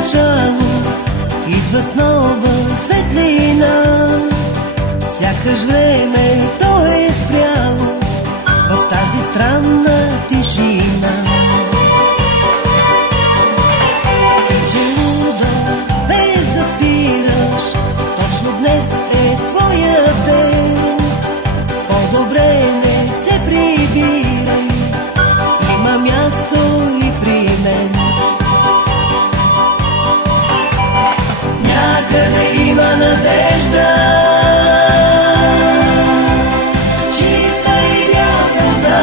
начало идва с нова светлина. Сякаш времето е спряло в тази странна тишина. Тече лудо, без да спираш, точно днес е твоя ден. По-добре не се прибирай, има място и при мен. Някъде има надежда, чиста и бяла сълза,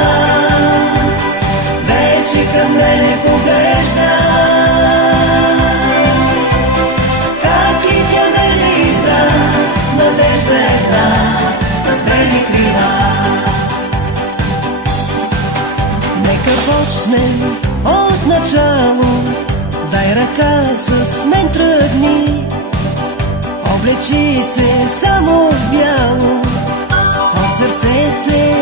вече към мене поглежда. Как ли тя мене избра, надежда една с бели крила. Нека почнем от начало, дай ръка, с мен тръгни. Облечи се само в бяло, от сърце се